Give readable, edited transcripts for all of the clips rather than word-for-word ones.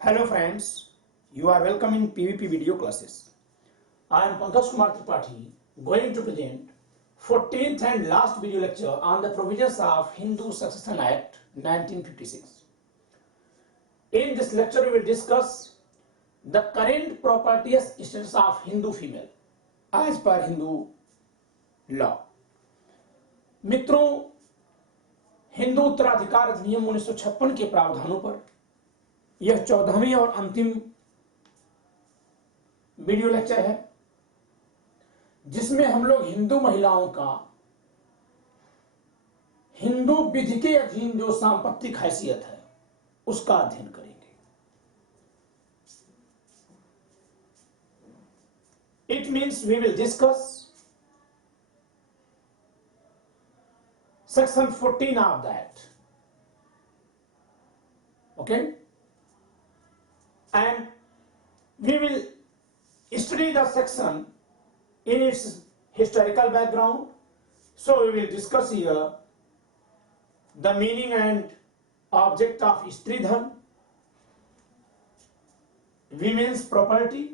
Hello friends, you are welcome in PVP video classes. I am Pankaj Kumar Tripathi going to present 14th and last video lecture on the provisions of Hindu Succession Act 1956. In this lecture we will discuss the current property status of Hindu female as per Hindu law. मित्रों, हिंदू उत्तराधिकार अधिनियम 1956 के प्रावधानों पर यह 14वीं और अंतिम वीडियो लेक्चर है, जिसमें हम लोग हिंदू महिलाओं का हिंदू विधि के अधीन जो सांपत्तिक हैसियत है उसका अध्ययन करेंगे। It means we will discuss section 14 of that, okay, and we will study the section in its historical background. So we will discuss here the meaning and object of Stridhan, women's property,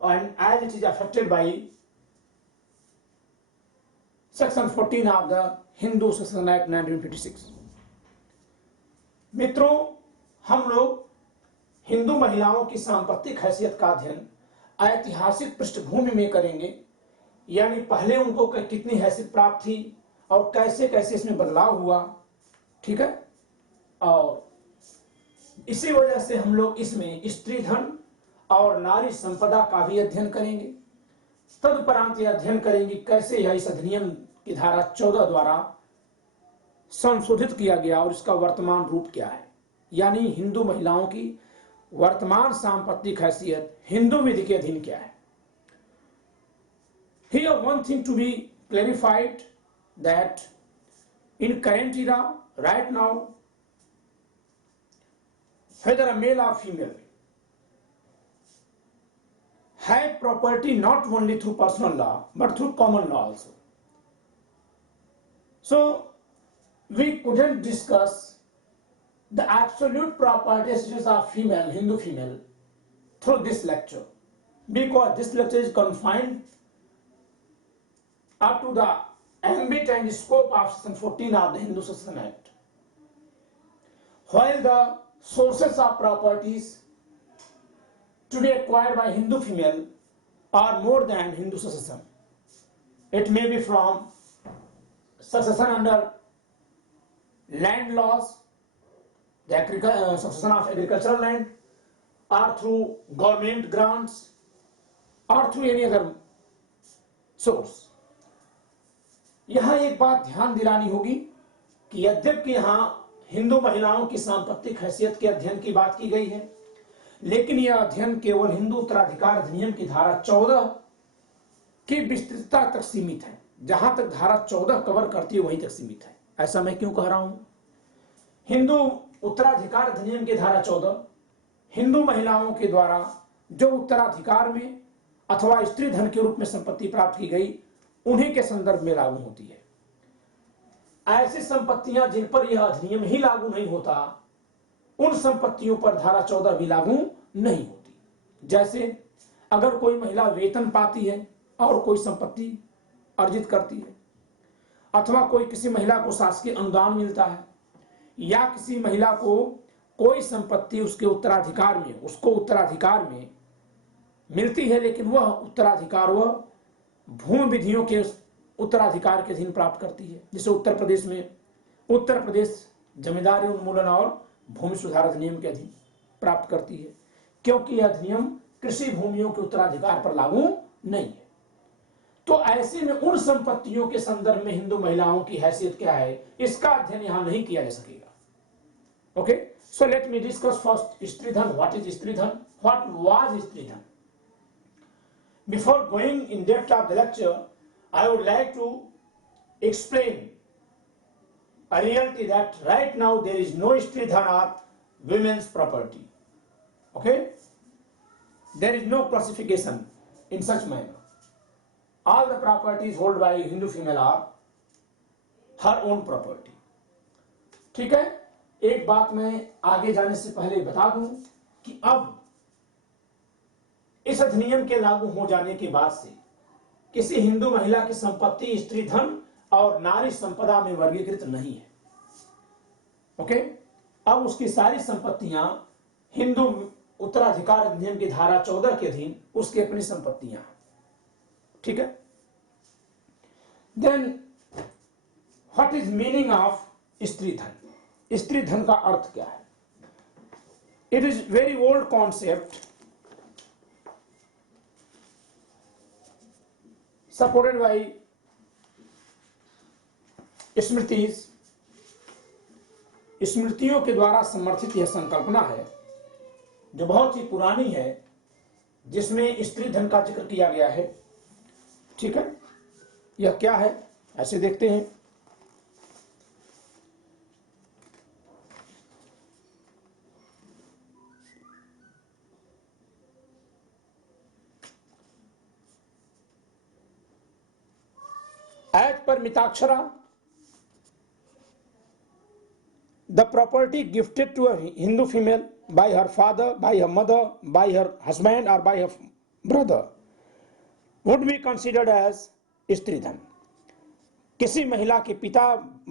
and as it is affected by section 14 of the Hindu Succession Act 1956. मित्रों, हम लोग हिंदू महिलाओं की सांपत्तिक हैसियत का अध्ययन ऐतिहासिक पृष्ठभूमि में करेंगे, यानी पहले उनको कितनी हैसियत प्राप्त थी और कैसे कैसे इसमें बदलाव हुआ, ठीक है। और इसी वजह से हम लोग इसमें स्त्रीधन और नारी संपदा का भी अध्ययन करेंगे। तदुपरांत यह अध्ययन करेंगे कैसे यह इस अधिनियम की धारा 14 द्वारा संशोधित किया गया और इसका वर्तमान रूप क्या है, यानी हिंदू महिलाओं की वर्तमान सांपत्तिक हैसियत हिंदू विधि के अधीन क्या है। Here one thing to be clarified that in current era, right now, whether a male or female have property not only through personal law but through common law also. So we couldn't discuss the absolute properties of female, Hindu female, through this lecture, because this lecture is confined up to the ambit and scope of section 14 of the Hindu Succession Act, while the sources of properties to be acquired by Hindu female are more than Hindu succession. It may be from succession under land laws, the succession of agricultural land, or through government grants, or through any other source. यहाँ एक बात ध्यान दिलानी होगी कि यद्यपि यहाँ हिंदू महिलाओं की सांपत्तिक हैसियत के अध्ययन की बात की गई है, लेकिन यह अध्ययन केवल हिंदू उत्तराधिकार अधिनियम की धारा 14 की विस्तृतता तक सीमित है। जहां तक धारा 14 कवर करती है वहीं तक सीमित है। ऐसा मैं क्यों कह रहा हूं? हिंदू उत्तराधिकार अधिनियम की धारा 14 हिंदू महिलाओं के द्वारा जो उत्तराधिकार में अथवा स्त्री धन के रूप में संपत्ति प्राप्त की गई उन्हीं के संदर्भ में लागू होती है। ऐसी संपत्तियां जिन पर यह अधिनियम ही लागू नहीं होता, उन संपत्तियों पर धारा 14 भी लागू नहीं होती। जैसे अगर कोई महिला वेतन पाती है और कोई संपत्ति अर्जित करती है, अथवा कोई किसी महिला को शासकीय अनुदान मिलता है, या किसी महिला को कोई संपत्ति उसको उत्तराधिकार में मिलती है, लेकिन वह उत्तराधिकार वह भूमि विधियों के उत्तराधिकार के अधीन प्राप्त करती है। जैसे उत्तर प्रदेश जमींदारी उन्मूलन और भूमि सुधार अधिनियम के अधीन प्राप्त करती है, क्योंकि यह अधिनियम कृषि भूमियों के उत्तराधिकार पर लागू नहीं है। तो ऐसे में उन संपत्तियों के संदर्भ में हिंदू महिलाओं की हैसियत क्या है, इसका अध्ययन यहां नहीं किया जा सकेगा। Okay, so let me discuss first stridhan. What is stridhan? What was stridhan? Before going in depth of the lecture, I would like to explain a reality that right now there is no stridhan of women's property. Okay, there is no classification in such manner. All the properties held by Hindu female are her own property. ठीक है, एक बात मैं आगे जाने से पहले बता दूं कि अब इस अधिनियम के लागू हो जाने के बाद से किसी हिंदू महिला की संपत्ति स्त्री धन और नारी संपदा में वर्गीकृत नहीं है। ओके, अब उसकी सारी संपत्तियां हिंदू उत्तराधिकार अधिनियम की धारा 14 के अधीन उसकी अपनी संपत्तियां हैं। ठीक है। Then what is meaning of stridhan? स्त्री धन का अर्थ क्या है? It is very old concept supported by smritis. स्मृतियों के द्वारा समर्थित यह संकल्पना है जो बहुत ही पुरानी है, जिसमें स्त्री धन का जिक्र किया गया है। ठीक है, यह क्या है ऐसे देखते हैं। As per Mitakshara, the property gifted to a Hindu female by her father, by her mother, by her husband or by her brother would be considered as स्त्री धन। किसी महिला के पिता,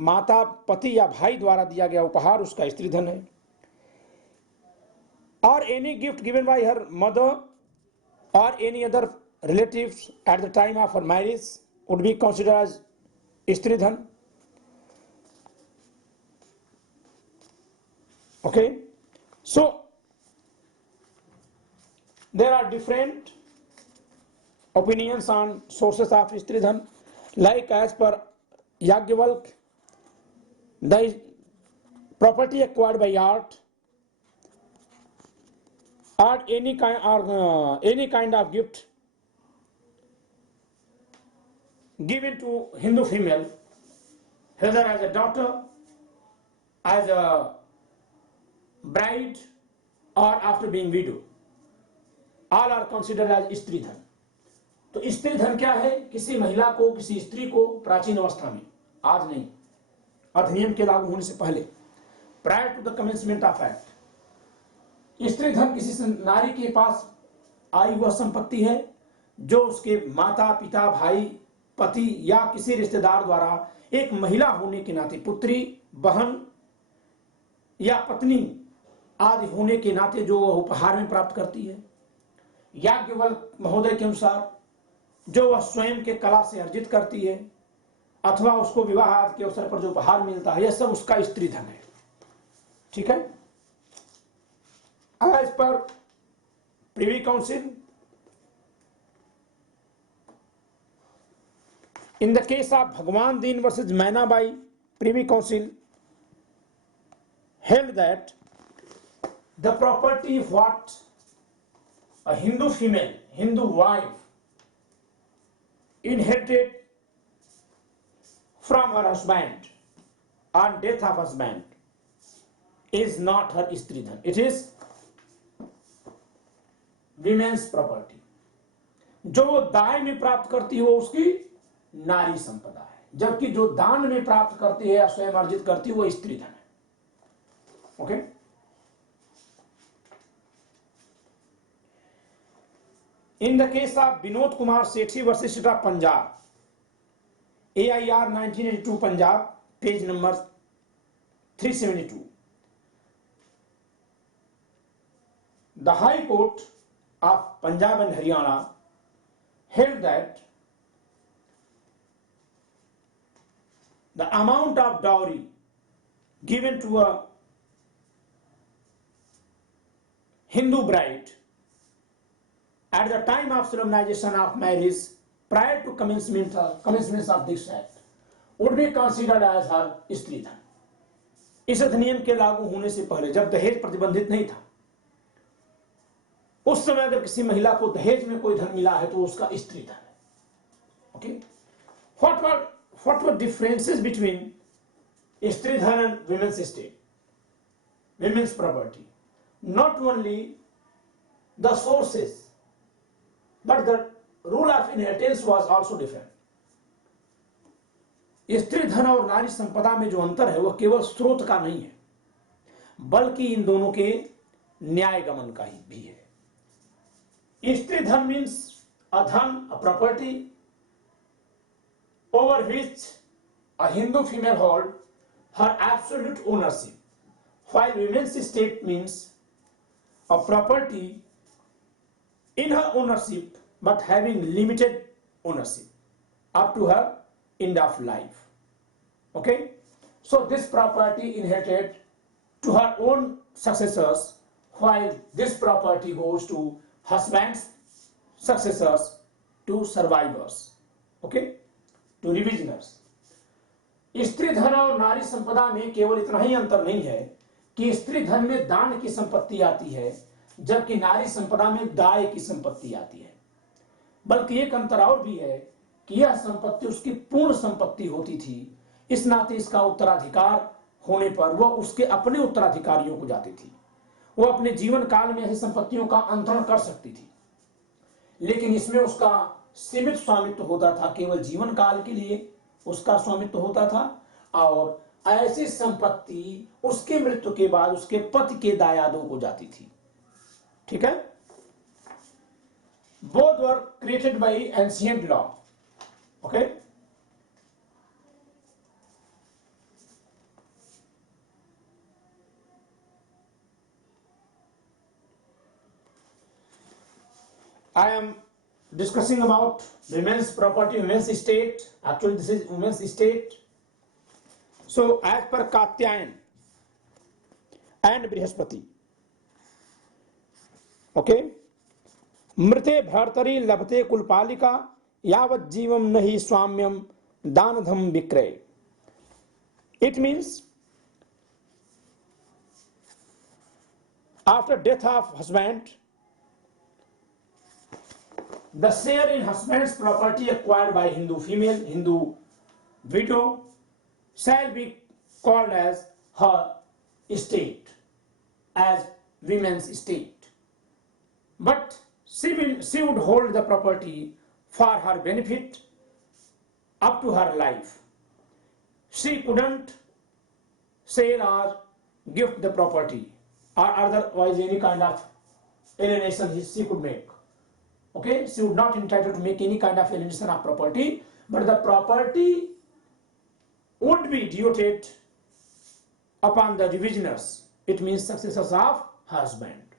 माता, पति या भाई द्वारा दिया गया उपहार उसका स्त्री धन है। और any gift given by her mother or any other relatives at the time of her marriage would be considered as स्त्री धन। Okay, so there are different opinions on sources of स्त्री धन, like as per Yagyavalk, the property acquired by art or any kind of gift given to Hindu female, whether as a daughter, as a bride or after being widow, all are considered as स्त्री धन। तो स्त्री धन क्या है? किसी महिला को, किसी स्त्री को प्राचीन अवस्था में, आज नहीं, अधिनियम के लागू होने से पहले, prior to the commencement of act, stridhan किसी नारी के पास आई वह संपत्ति है जो उसके माता, पिता, भाई, पति या किसी रिश्तेदार द्वारा एक महिला होने के नाते, पुत्री, बहन या पत्नी आदि होने के नाते जो वह उपहार में प्राप्त करती है। याज्ञवल्क्य महोदय के अनुसार जो वह स्वयं के कला से अर्जित करती है अथवा उसको विवाह आदि के अवसर पर जो उपहार मिलता है, यह सब उसका स्त्री धन है। ठीक है। As per Privy Council, in the case of Bhagwan Din versus Mainabai, Privy Council held that the property what a Hindu female, Hindu wife inherited from her husband on death of husband is not her stri dhan, it is women's property। जो वो दाय में प्राप्त करती है वो उसकी नारी संपदा है, जबकि जो दान में प्राप्त करती है या स्वयं अर्जित करती है वो स्त्री धन है। Okay. In the case of Vinod कुमार Sethi versus state of Punjab, AIR 1982 Punjab, page number 372, the high court of Punjab एंड Haryana held that the amount of dowry given to a Hindu bride at the time of solemnization of marriage prior to commencement of this act would be considered as her स्त्री धन। इस अधिनियम के लागू होने से पहले जब दहेज प्रतिबंधित नहीं था, उस समय अगर किसी महिला को दहेज में कोई धन मिला है तो उसका स्त्री धन है। Okay. What were differences between स्त्री धन and women's estate, women's property? Not only the sources, but the rule of inheritance was also different। स्त्री धन और नारी संपदा में जो अंतर है वह केवल स्रोत का नहीं है, बल्कि इन दोनों के न्याय गमन का ही भी है। स्त्री धन मीन्स अ धन, a property over which a Hindu female hold her absolute ownership, while women's estate means a property in her ownership but having limited ownership up to her end of life. Okay, so this property inherited to her own successors, while this property goes to husband's successors, to survivors, okay, to revisioners. स्त्री धन और नारी संपदा में केवल इतना ही अंतर नहीं है कि स्त्री धन में दान की संपत्ति आती है, जबकि नारी संपदा में दाय की संपत्ति आती है, बल्कि एक अंतर और भी है कि यह संपत्ति उसकी पूर्ण संपत्ति होती थी, इस नाते इसका उत्तराधिकार होने पर वह उसके अपने उत्तराधिकारियों को जाती थी। वह अपने जीवन काल में ऐसी संपत्तियों का अंतरण कर सकती थी, लेकिन इसमें उसका सीमित स्वामित्व होता था, केवल जीवन काल के लिए उसका स्वामित्व होता था, और ऐसी संपत्ति उसके मृत्यु के बाद उसके पति के दायादों को जाती थी। ठीक है, both were created by ancient law. Okay, I am discussing about women's property, women's estate. Actually, this is women's estate. So, as per Katyayan and Brihaspati, okay, मृते भर्तरी लभते कुलपालिका यावत् जीवम नहि स्वाम्यम दानधम विक्रय. It means after death of husband, the share in husband's property acquired by Hindu female, Hindu widow, shall be called as her estate, as women's estate. But she would hold the property for her benefit up to her life. She couldn't sell or gift the property, or otherwise any kind of alienation she could make. Okay, she would not entitled to make any kind of alienation of property, but the property would be duted upon the revisioners. It means successors of husband.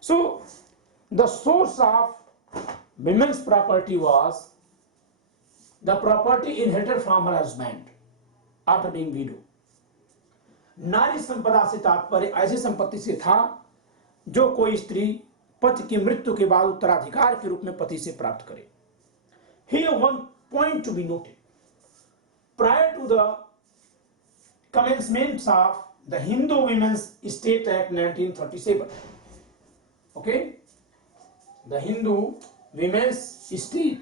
So, the source of women's property was the property inherited from her husband after being widow. नारी संपदा से तात्पर्य ऐसी संपत्ति से था जो कोई स्त्री पति की मृत्यु के बाद उत्तराधिकार के रूप में पति से प्राप्त करे. Here one point to be noted. Prior to the commencement of the Hindu Women's Estate Act 1937, okay, the Hindu Women's Estate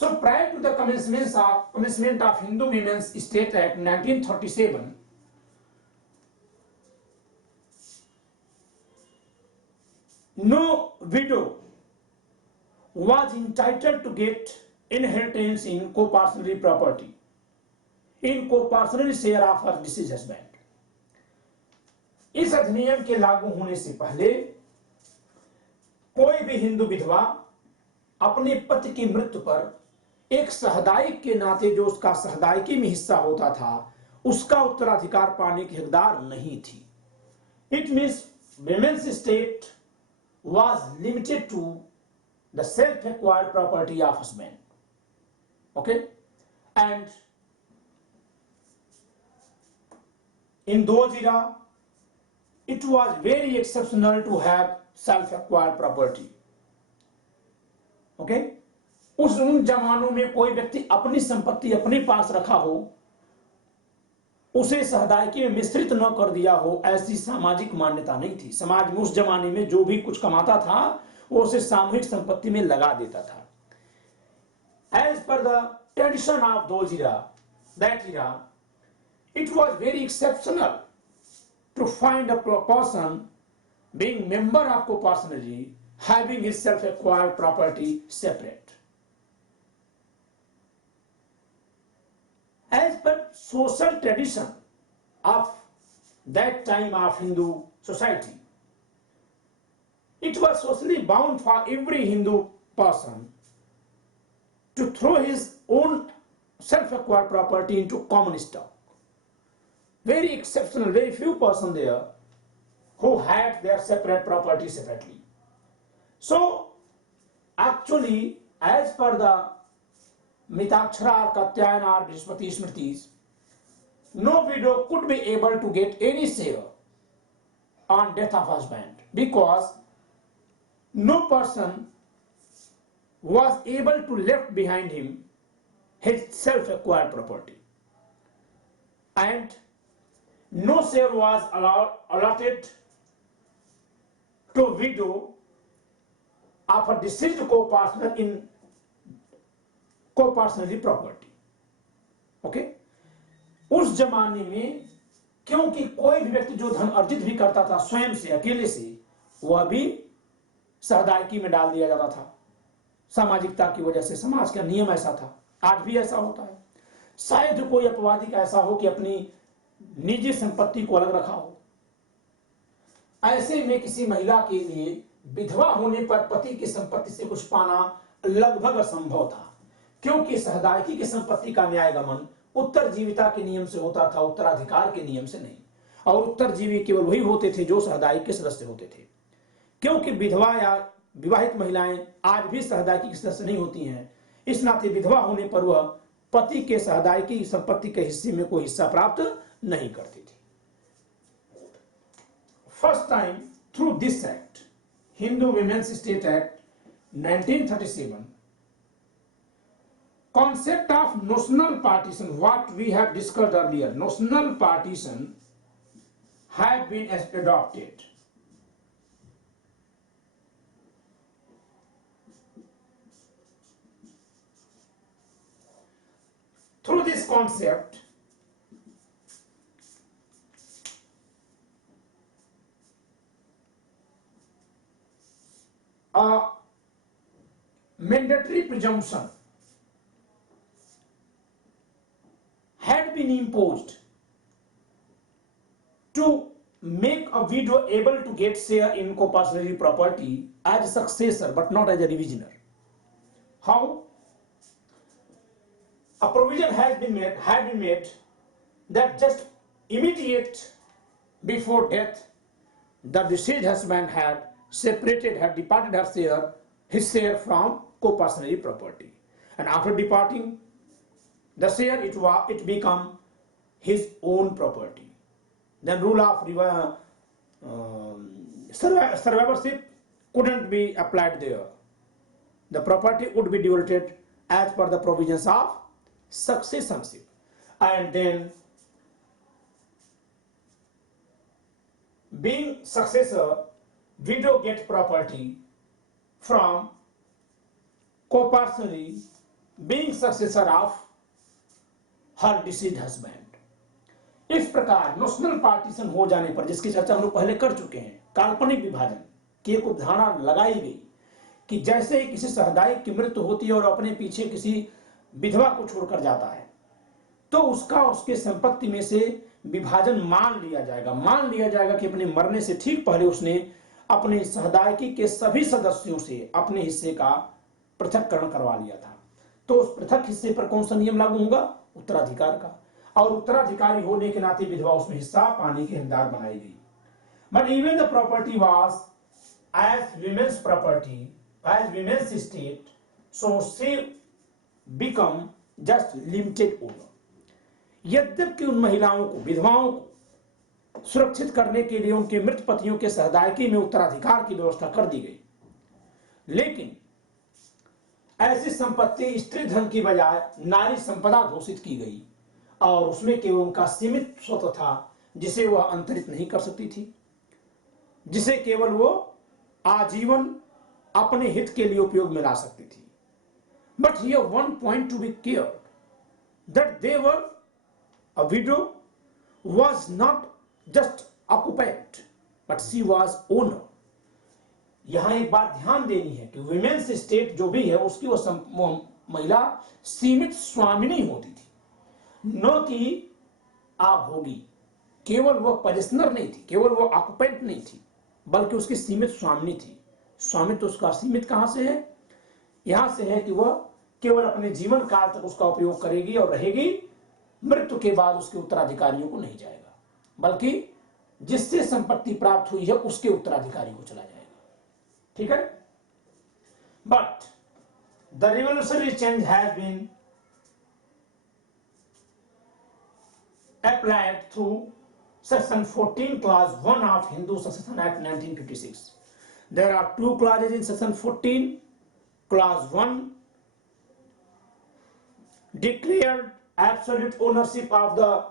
So prior to the commencement of Hindu Women's Estate Act 1937, no widow was entitled to get inheritance in co-partnership property, in co-partnership share of her deceased husband. इस अधिनियम के लागू होने से पहले कोई भी हिंदू विधवा अपने पति की मृत्यु पर एक सहदायिक के नाते जो उसका सहदायिकी में हिस्सा होता था उसका उत्तराधिकार पाने की हकदार नहीं थी. It means women's estate was limited to the self-acquired property of husband. Okay, and in those era, it was very exceptional to have self-acquired property. Okay, उन जमानों में कोई व्यक्ति अपनी संपत्ति अपने पास रखा हो, उसे सहदायिकी में मिश्रित न कर दिया हो, ऐसी सामाजिक मान्यता नहीं थी. समाज में उस जमाने में जो भी कुछ कमाता था वो उसे सामूहिक संपत्ति में लगा देता था. As per the tradition of those era, that era, it was very exceptional to find a person being member of co-partnership having his self-acquired property separate. As per social tradition of that time of Hindu society, it was socially bound for every Hindu person to throw his own self-acquired property into common stock. Very exceptional, very few persons there who had their separate property separately. So, actually, as per the Mitakshara or Katyayana or Brihaspati Smritis, no widow could be able to get any share on death of husband because no person was able to left behind him his self-acquired property, and no share was allotted to widow of a deceased co-partner in co-partnership property. Okay उस जमाने में क्योंकि कोई भी व्यक्ति जो धन अर्जित भी करता था स्वयं से अकेले से, वह भी सहदायकी में डाल दिया जाता था। सामाजिकता की वजह से समाज का नियम ऐसा था, आज भी ऐसा होता है। शायद कोई अपवादिक ऐसा हो कि अपनी निजी संपत्ति को अलग रखा हो। ऐसे में किसी महिला के लिए विधवा होने पर पति की संपत्ति से कुछ पाना लगभग असंभव था, क्योंकि सहदायकी की संपत्ति का न्यायगमन उत्तरजीविता के नियम से होता था, उत्तराधिकार के नियम से नहीं। और उत्तरजीवी केवल वही होते थे जो सहदायकी के सदस्य होते थे, क्योंकि विधवा या विवाहित महिलाएं आज भी सहदायकी के सदस्य नहीं होती हैं। इस नाते विधवा होने पर वह पति के सहदायकी संपत्ति के हिस्से में कोई हिस्सा प्राप्त नहीं करती थी। First time through this act, Hindu women's state act 1937, concept of notional partition, what we have discussed earlier, notional partition have been adopted. Through this concept, a mandatory presumption had been imposed to make a widow able to get share in co-partnership property as a successor but not as a revisioner. How? A provision had been made that just immediate before death, the deceased husband had departed his share from co-partnership property, and after departing the share, it become his own property. Then rule of survivorship couldn't be applied there. The property would be divided as per the provisions of successorship, and then being successor, widow gets property from co-partnership being successor of her deceased husband. इस प्रकार notional partition हो जाने पर, जिसकी चर्चा हम लोग पहले कर चुके हैं, काल्पनिक विभाजन की एक उपधारणा लगाई गई कि जैसे ही किसी सहदायक की मृत्यु होती है और अपने पीछे किसी विधवा को छोड़कर जाता है, तो उसका उसके संपत्ति में से विभाजन मान लिया जाएगा कि अपने मरने से ठीक पहले उसने अपने सहदायकी के सभी सदस्यों से अपने हिस्से का पृथक्करण करवा लिया था। तो उस पृथक हिस्से पर कौन सा नियम लागू होगा? उत्तराधिकार का, और उत्तराधिकारी होने के नाते विधवा उसमें हिस्सा पाने की हकदार बनाई गई। But even the property was as women's property, as women's estate, so she become just limited owner. यद्यपि उन महिलाओं को, विधवाओं को सुरक्षित करने के लिए उनके मृत पतियों के सहदायकी में उत्तराधिकार की व्यवस्था कर दी गई, लेकिन ऐसी संपत्ति स्त्री धन की बजाय नारी संपदा घोषित की गई और उसमें केवल उनका सीमित स्वत्व था जिसे वह अंतरित नहीं कर सकती थी, जिसे केवल वो आजीवन अपने हित के लिए उपयोग में ला सकती थी। But here one point to be clear that they were a widow was not just occupant but she was owner. यहां एक बात ध्यान देनी है कि विमेन्स स्टेट जो भी है उसकी वो महिला सीमित स्वामिनी होती थी, न कि आभोगी। केवल वो पेंशनर नहीं थी, केवल वो ऑक्युपेंट नहीं थी, बल्कि उसकी सीमित स्वामिनी थी। स्वामित्व उसका सीमित कहां से है? यहां से है कि वह केवल अपने जीवन काल तक उसका उपयोग करेगी और रहेगी, मृत्यु के बाद उसके उत्तराधिकारियों को नहीं जाएगा, बल्कि जिससे संपत्ति प्राप्त हुई है उसके उत्तराधिकारी को चला जाएगा। ठीक है? But the revolutionary change has been applied through section 14 clause 1 of Hindu Succession Act 1956. There are two clauses in section 14. Clause 1 declared absolute ownership of the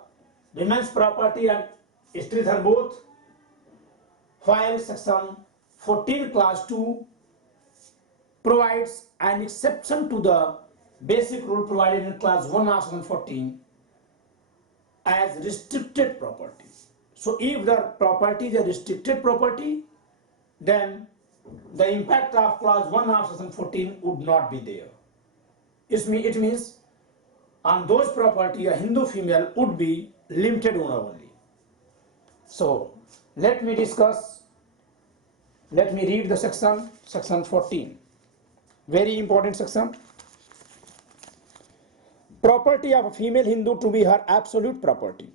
women's property and Stridhan both, while section 14 clause 2 provides an exception to the basic rule provided in clause 1 of section 14 as restricted property. So if the property is a restricted property, then the impact of clause 1 of section 14 would not be there. It means on those property a Hindu female would be limited owner only. So let me read the section 14. Very important section. Property of a female Hindu to be her absolute property.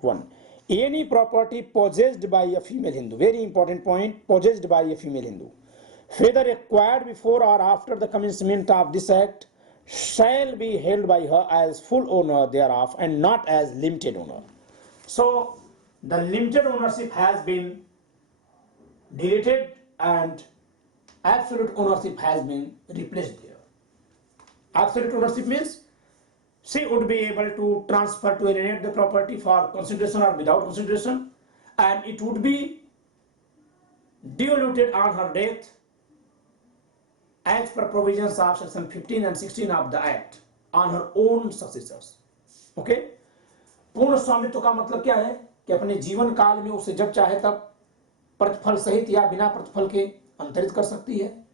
1. Any property possessed by a female Hindu, very important point, possessed by a female Hindu, whether acquired before or after the commencement of this act, shall be held by her as full owner thereof and not as limited owner. So the limited ownership has been deleted and absolute ownership has been replaced there. Absolute ownership means she would be able to transfer to alienate the property for consideration or without consideration, and it would be devoluted on her death as per provisions of section 15 and 16 of the act on her own successors. Okay? पूर्ण स्वामित्व का मतलब क्या है कि अपने जीवन काल में उसे जब चाहे तब प्रतिफल सहित या बिना प्रतिफल के अंतरित कर सकती है,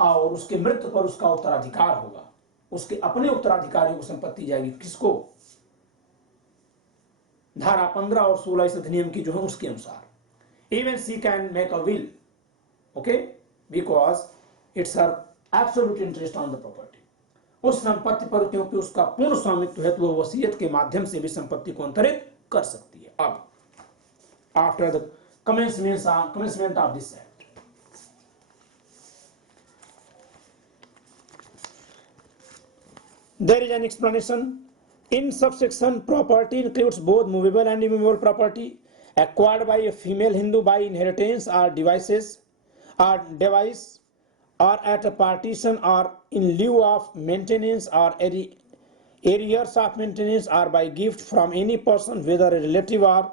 और उसके मृत्यु पर उसका उत्तराधिकार होगा। उसके अपने उत्तराधिकारियों को संपत्ति जाएगी। किसको? धारा 15 और 16 इस अधिनियम की जो है उसके अनुसार। Even she can make a will, okay, because it's her absolute interest on the property. उस संपत्ति पर क्योंकि उसका पूर्ण स्वामित्व है तो वह वसीयत के माध्यम से भी संपत्ति को अंतरित कर सकती है। अब after the commencement of this act, there is an explanation. In subsection, property includes both movable and immovable property acquired by a female Hindu by inheritance or device, or at a partition or in lieu of maintenance or arrears of maintenance, or by gift from any person, whether a relative or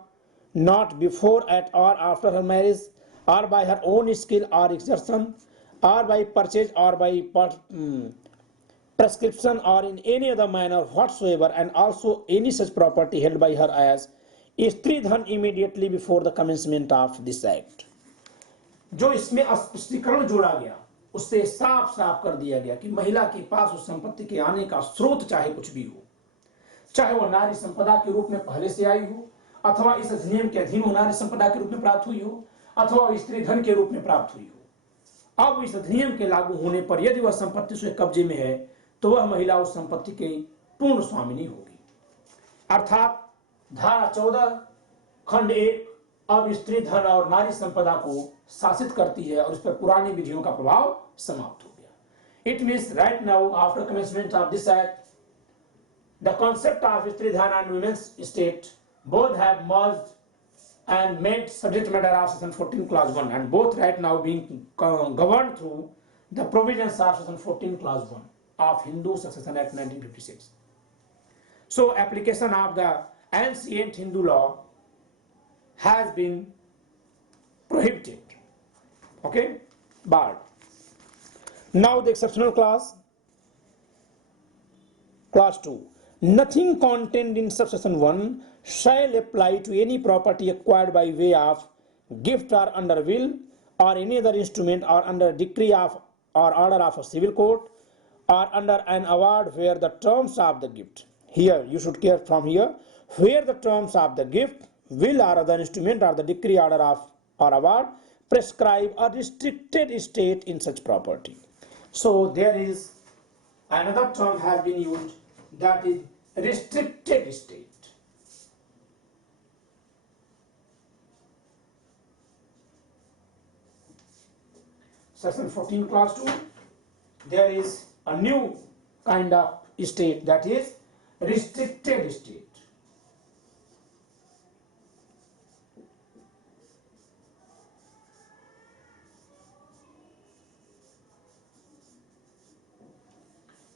not, before, at or after her marriage, or by her own skill or exertion, or by purchase or by prescription or in any other manner whatsoever, and also any such property held by her as Stridhan immediately before the commencement of this act. जो इसमें स्पष्टीकरण जोड़ा गया उससे साफ साफ कर दिया गया कि महिला के पास उस संपत्ति के आने का स्रोत चाहे कुछ भी हो, चाहे वह नारी संपदा के रूप में पहले से आई हो, अथवा इस अधिनियम के अधीन नारी संपदा के रूप में प्राप्त हुई हो, अथवा स्त्री धन के रूप में प्राप्त हुई हो। अब इस अधिनियम के लागू होने पर यदि वह संपत्ति उसके कब्जे में है तो वह महिला उस संपत्ति की पूर्ण स्वामिनी होगी। अर्थात धारा 14 खंड 1 अब स्त्री धन और नारी संपदा को शासित करती है और इस पर पुरानी विधियों का प्रभाव समाप्त हो गया। It means right now after commencement of this act the concept of stridhan and women's estate both have merged and made subject matter of section 14 clause 1, and both right now being governed through the provisions of section 14 clause 1 of Hindu Succession Act 1956. So application of the ancient Hindu law has been prohibited, okay, barred. Now the exceptional clause, clause 2. Nothing contained in subsection 1 shall apply to any property acquired by way of gift or under will or any other instrument or under decree of or order of a civil court or under an award where the terms of the gift, here you should care from here, where the terms of the gift, will or other instrument or the decree order of or award prescribe a restricted estate in such property. So there is another term has been used, that is restricted estate. Section 14 clause 2, there is a new kind of estate, that is restricted estate.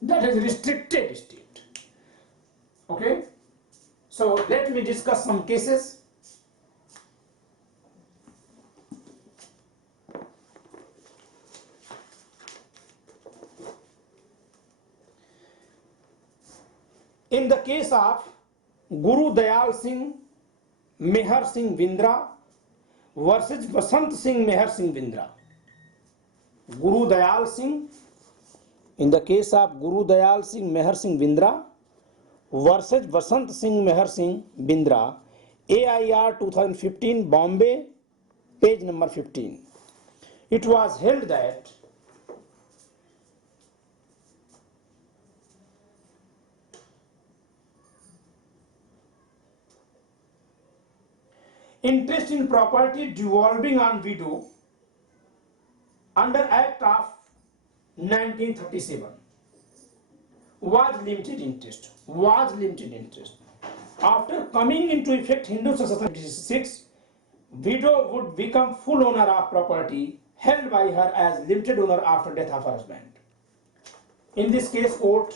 That is restricted estate. Okay, so let me discuss some cases. In the case of Guru Dayal Singh Meher Singh Bindra versus Vasant Singh Meher Singh Bindra, Guru Dayal Singh, in the case of Guru Dayal Singh Meher Singh Bindra versus Vasant Singh Meher Singh Bindra, AIR 2015 Bombay, page number 15. It was held that interest in property devolving on widow under Act of 1937 was limited interest. After coming into effect Hindu Succession 1966, widow would become full owner of property held by her as limited owner after death of her husband. In this case, court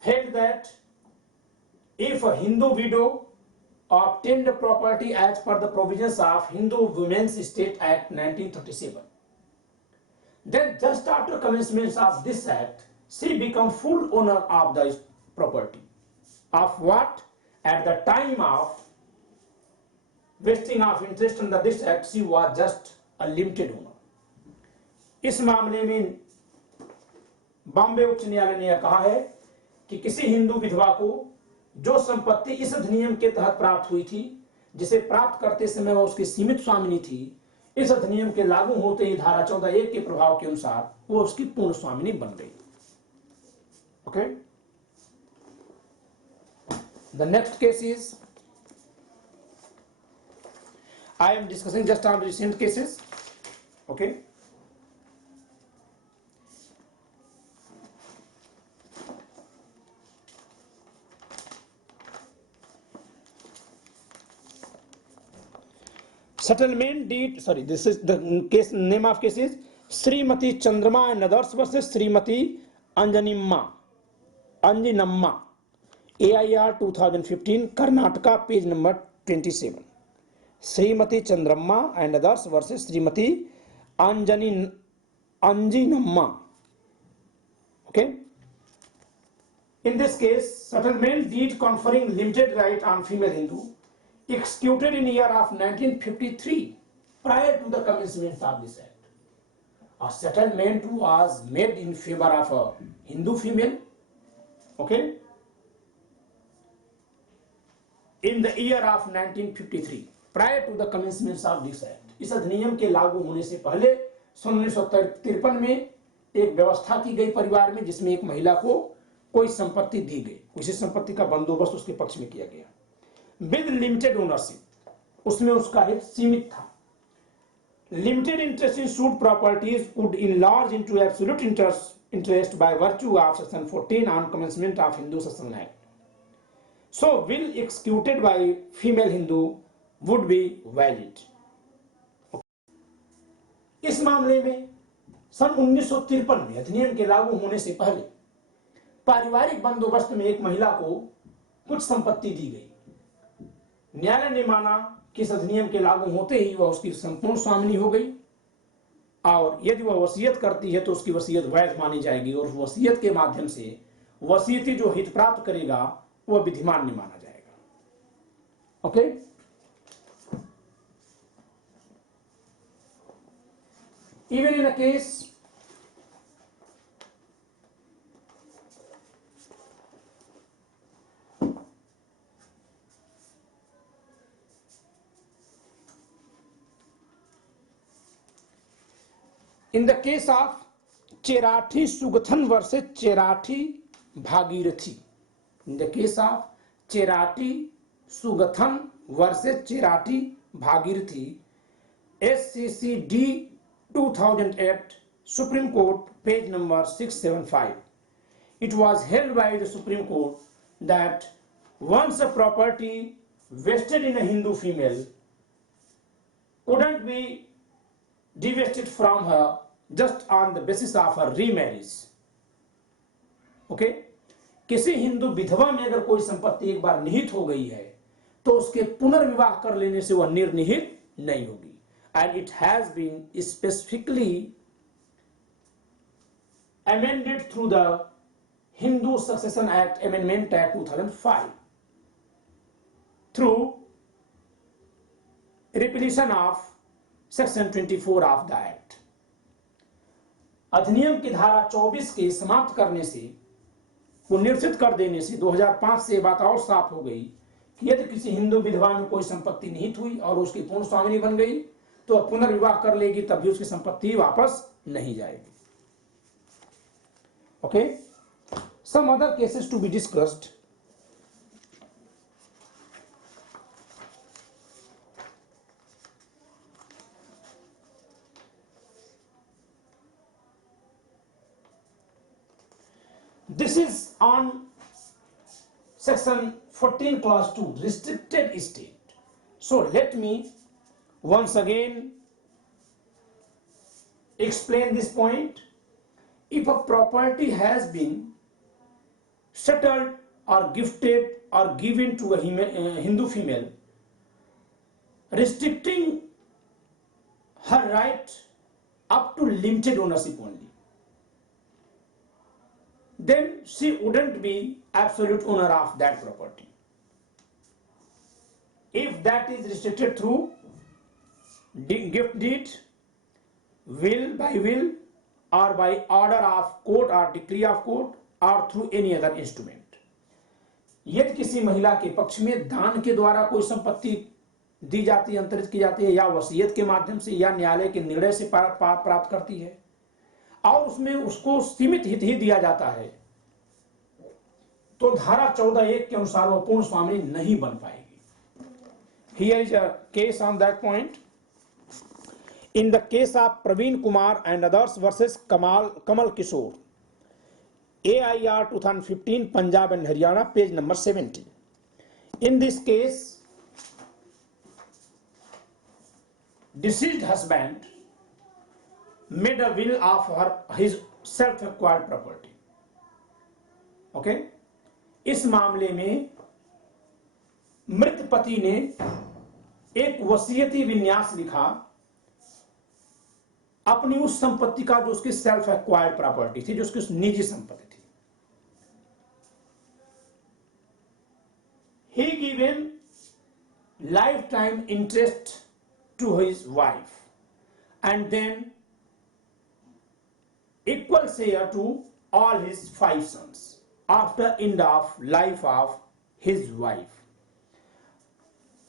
held that if a Hindu widow obtained the property as per the provisions of Hindu Women's Estate Act 1937, then just after commencement of this act, she become full owner of the property. Of what? At the time of vesting of interest under this act, she was just a limited owner. इस मामले में बॉम्बे उच्च न्यायालय ने कहा है कि किसी हिंदू विधवा को जो संपत्ति इस अधिनियम के तहत प्राप्त हुई थी, जिसे प्राप्त करते समय वह उसकी सीमित स्वामिनी थी, इस अधिनियम के लागू होते ही धारा 14(1) के प्रभाव के अनुसार वो उसकी पूर्ण स्वामिनी बन गई. Okay, the next case is, I am discussing just on recent cases. Okay, settlement deed, sorry, this is the case, name of case is Srimati Chandrama and others versus Srimati Anjanimma, AIR 2015 Karnataka, page number 27. Srimati Chandrama and others versus Srimati Anjanimma. Okay, in this case, settlement deed conferring limited right on female Hindu executed in year of 1953 prior to the commencement of this act. A settlement was made in favor of a Hindu female, okay, in the year of 1953 prior to the commencement of this act. इस अधिनियम के लागू होने से पहले 1953 में एक व्यवस्था की गई परिवार में, जिसमें एक महिला को कोई संपत्ति दी गई, उसी संपत्ति का बंदोबस्त उसके पक्ष में किया गया विद लिमिटेड ओनरशिप. उसमें उसका हित सीमित था. Limited interest in suit properties would enlarge into absolute interest by virtue of section 14 on commencement of Hindu succession act. So will executed by female Hindu would be valid. इस मामले में सन 1953 में अधिनियम के लागू होने से पहले पारिवारिक बंदोबस्त में एक महिला को कुछ संपत्ति दी गई. न्यायालय ने माना कि इस अधिनियम के लागू होते ही वह उसकी संपूर्ण स्वामिनी हो गई, और यदि वह वसीयत करती है तो उसकी वसीयत वैध मानी जाएगी, और वसीयत के माध्यम से वसीयती जो हित प्राप्त करेगा वह विधिमान्य माना जाएगा। Okay, even in a case in the case of Cherathi Sugathan versus Cherathi Bhagirathi, in the case of Cherathi Sugathan versus Cherathi Bhagirathi, SCCD 2008, Supreme Court, page number 675. It was held by the Supreme Court that once a property vested in a Hindu female couldn't be divested from her just on the basis of her remarriage. Okay, किसी हिंदू विधवा में अगर कोई संपत्ति एक बार निहित हो गई है तो उसके पुनर्विवाह कर लेने से वह निर्निहित नहीं होगी। And it has been specifically amended through the Hindu Succession Act, Amendment Act 2005 through repetition of Section 24 of the Act. अधिनियम की धारा 24 के समाप्त करने से, को निरसित कर देने से 2005 से बात और साफ हो गई कि यदि किसी हिंदू विधवा में कोई संपत्ति निहित हुई और उसकी पूर्ण स्वामिनी बन गई तो वह पुनर्विवाह कर लेगी, तब भी उसकी संपत्ति वापस नहीं जाएगी। Okay, some other cases to be discussed. This is on section 14 clause 2, restricted estate. So let me once again explain this point. If a property has been settled or gifted or given to a Hindu female, restricting her right up to limited ownership only, then she wouldn't be absolute owner of that property. If that is restricted through gift deed, will by will, or by order of court or decree of court, or through any other instrument. यदि किसी महिला के पक्ष में दान के द्वारा कोई संपत्ति दी जाती है, अंतरित की जाती है, या वसीयत के माध्यम से या न्यायालय के निर्णय से प्राप्त करती है और उसमें उसको सीमित हित ही दिया जाता है, तो धारा 14(1) के अनुसार वह पूर्ण स्वामिनी नहीं बन पाएगी। Here is a case on that point. In the case of Praveen Kumar and others versus Kamal Kishore, AIR 2015, Punjab and Haryana, page number 70. In this case, deceased husband made a will of his self-acquired property. Okay? इस मामले में मृत पति ने एक वसीयती विन्यास लिखा अपनी उस संपत्ति का जो उसकी सेल्फ एक्वायर्ड प्रॉपर्टी थी, जो उसकी निजी संपत्ति थी। He given lifetime interest to his wife and then equal share to all his 5 sons after end of life of his wife.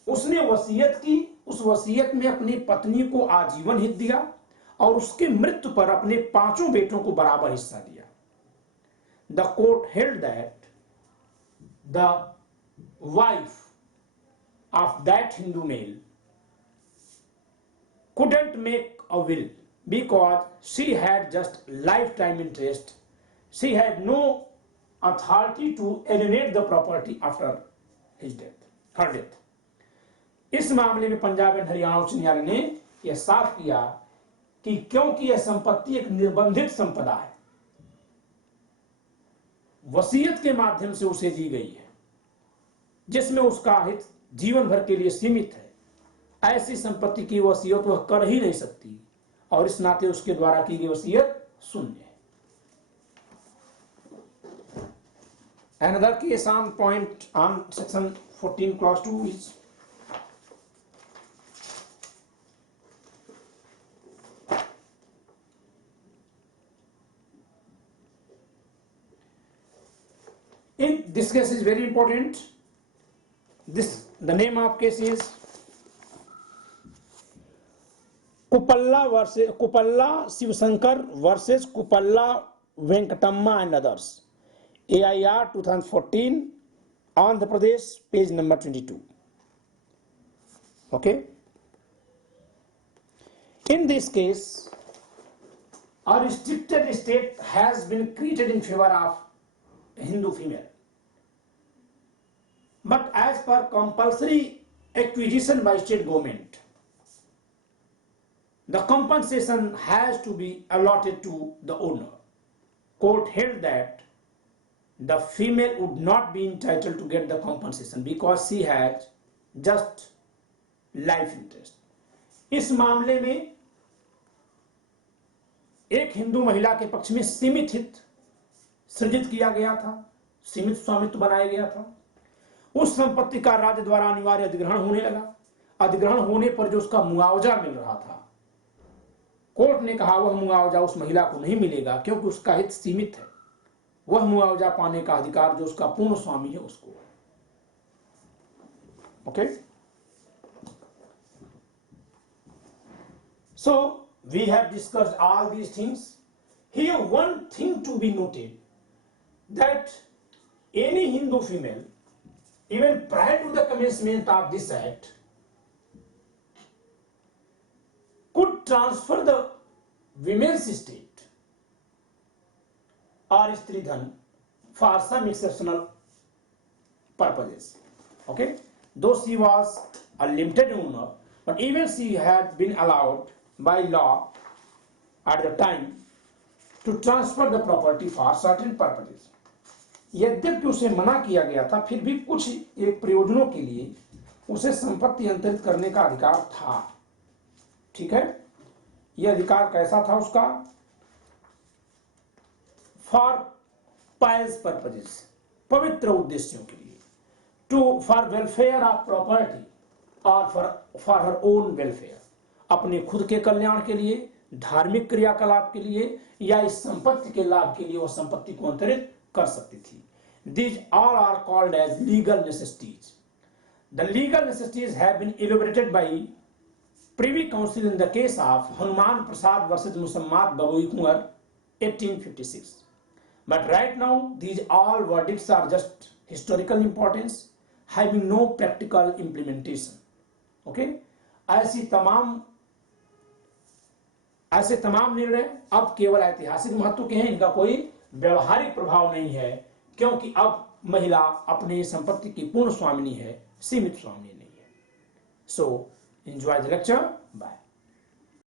उसने वसीयत की, उस वसीयत में अपनी पत्नी को आजीवन हित दिया और उसकी मृत्यु पर अपने 5 बेटों को बराबर हिस्सा दिया। The court held that the wife of that Hindu male couldn't make a will because she had just lifetime interest. She had no authority to alienate the property after his death, her death. इस मामले में पंजाब एंड हरियाणा उच्च न्यायालय ने यह साफ किया कि क्योंकि यह संपत्ति एक निर्बंधित संपदा है, वसीयत के माध्यम से उसे दी गई है, जिसमें उसका हित जीवन भर के लिए सीमित है, ऐसी संपत्ति की वसीयत वह कर ही नहीं सकती और इस नाते उसके द्वारा की गई वसीयत शून्य है। Another case on point on section 14 clause 2 is in this case is very important. The name of case is Kupalla Shivsankar versus Kupalla Venkatamma and others. AIR 2014, Andhra Pradesh, page number 22. Okay. In this case, a restricted state has been created in favor of Hindu female. But as per compulsory acquisition by state government, the compensation has to be allotted to the owner. Court held that the female would not be entitled to get the compensation because she has just life interest. इस मामले में एक हिंदू महिला के पक्ष में सीमित हित सृजित किया गया था, सीमित स्वामित्व बनाया गया था। उस संपत्ति का राज्य द्वारा अनिवार्य अधिग्रहण होने लगा। अधिग्रहण होने पर जो उसका मुआवजा मिल रहा था, कोर्ट ने कहा वह मुआवजा उस महिला को नहीं मिलेगा क्योंकि उसका हित सीमित है। वह मुआवजा पाने का अधिकार जो उसका पूर्ण स्वामी है उसको। Okay, so we have discussed all these things. Here one thing to be noted that any Hindu female even prior to the commencement of this act could transfer the women's estate or stridhan for some exceptional purposes. Okay, though she was a limited owner, but even she had been allowed by law at the time to transfer the property for certain purposes. यद्यपि उसे मना किया गया था, फिर भी कुछ एक प्रयोजनों के लिए उसे संपत्ति अंतरित करने का अधिकार था। ठीक है, यह अधिकार कैसा था उसका? फॉर पायस पर्पजेस, पवित्र उद्देश्यों के लिए, to for welfare of property और फॉर हर ओन वेलफेयर, अपने खुद के कल्याण के लिए, धार्मिक क्रियाकलाप के लिए या इस संपत्ति के लाभ के लिए वह संपत्ति को अंतरित कर सकती थी। These all are called as legal necessities. The legal necessities have been elaborated by Privy Council in the case of Hanuman Prasad versus Musammat Babui Kunwar 1856. But right now these all verdicts are just historical importance, having no practical implementation. Okay, ऐसे तमाम निर्णय अब केवल ऐतिहासिक महत्व के हैं, इनका कोई व्यवहारिक प्रभाव नहीं है क्योंकि अब महिला अपनी संपत्ति की पूर्ण स्वामिनी है, सीमित स्वामिनी नहीं है। So enjoy the lecture, bye.